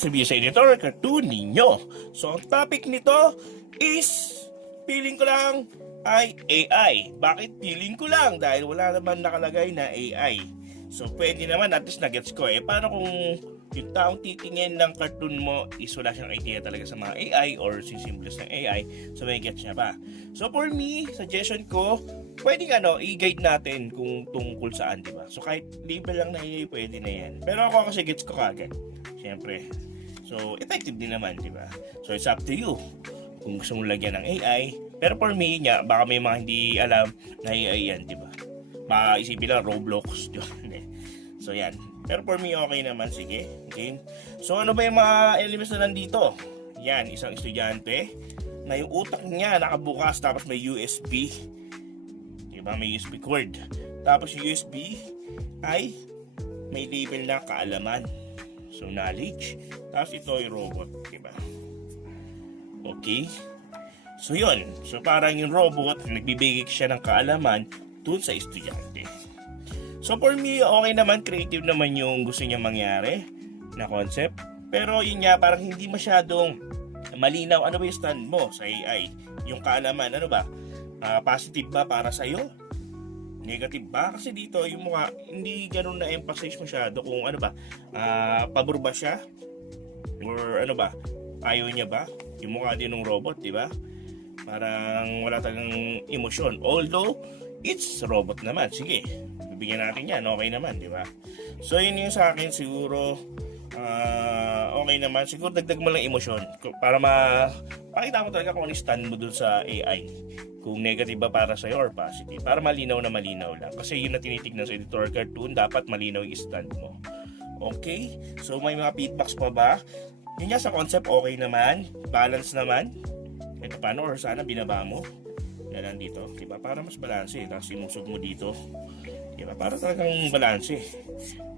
Review sa editor, cartoon ninyo. So, ang topic nito is, feeling ko lang ay AI. Bakit feeling ko lang? Dahil wala naman nakalagay na AI. So, pwede naman, at least na-gets ko paano kung yung taong titingin ng cartoon mo is wala siyang idea talaga sa mga AI or symbols ng AI, so may gets niya ba? So, for me, suggestion ko, pwedeng i-guide natin kung tungkol saan, di ba? So, kahit label lang na AI, pwede na yan. Pero ako kasi gets ko kagad. Siyempre. So, effective din naman, di ba? So, it's up to you kung gusto mong lagyan ng AI. Pero for me, baka may mga hindi alam na AI yan, di ba? Baka isipin lang Roblox, di ba? So, yan. Pero for me, okay naman. Sige. Okay. So, ano ba yung mga elements na nandito? Yan, isang estudyante na yung utak niya nakabukas tapos may USB. Diba? May USB cord. Tapos yung USB ay may label na kaalaman. So, knowledge. Tapos ito yung robot. Diba? Okay. So, yun. So, parang yung robot, nagbibigay siya ng kaalaman dun sa estudyante. So, for me, okay naman. Creative naman yung gusto niya mangyari na concept. Pero, yun nga, parang hindi masyadong malinaw. Ano ba yung stand mo sa AI? Yung kaalaman, ano ba? Positive ba para sa'yo? Negative ba? Kasi dito, yung mukha, hindi ganun na-emphasize masyado kung ano ba, pabor ba siya? Or ano ba, ayaw niya ba? Yung mukha din ng robot, di ba? Parang wala talagang emosyon. Although, it's robot naman. Sige, bibigyan natin yan. Okay naman, di ba? So, yun yung sa akin siguro, okay naman. Siguro dagdag mo lang emosyon para pakita mo talaga kung ano stand mo dun sa AI. Kung negative ba para sa'yo or positive. Para malinaw na malinaw lang. Kasi yun na tinitignan sa editor cartoon, dapat malinaw yung stand mo. Okay? So, may mga feedbacks pa ba? Yun nga sa concept, okay naman. Balance naman. Ito paano? Or sana binaba mo. Yan dito. Diba? Para mas balance. Tapos sinusog mo dito. Diba? Para talagang balance.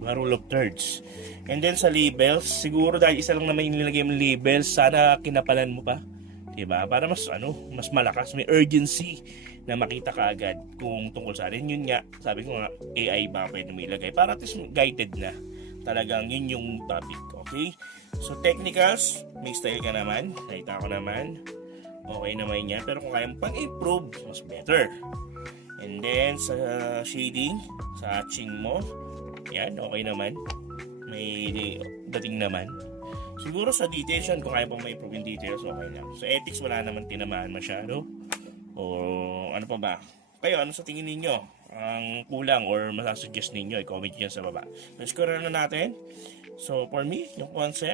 Mga rule of thirds. And then sa labels, siguro dahil isa lang naman yung nilagay mong labels, sana kinapalan mo pa. Diba? Para mas mas malakas, may urgency na makita ka agad kung tungkol sa atin. Yun nga, sabi ko nga, AI ba pwede mo ilagay para at least guided na. Talagang yun yung topic. Okay? So technicals, may style ka naman. Nakita ko naman. Okay naman yan. Pero kung kaya mo pang improve, mas better. And then sa shading, sa hatching mo, yan, okay naman. May dating naman. Siguro sa details yan, kung kaya pang ma-improve yung details, okay lang. Sa ethics, wala naman tinamaan masyado. O ano pa ba? Kayo, ano sa tingin ninyo? Ang kulang or masasuggest ninyo, i-comment nyo sa baba. Let's go na natin. So, for me, yung concept,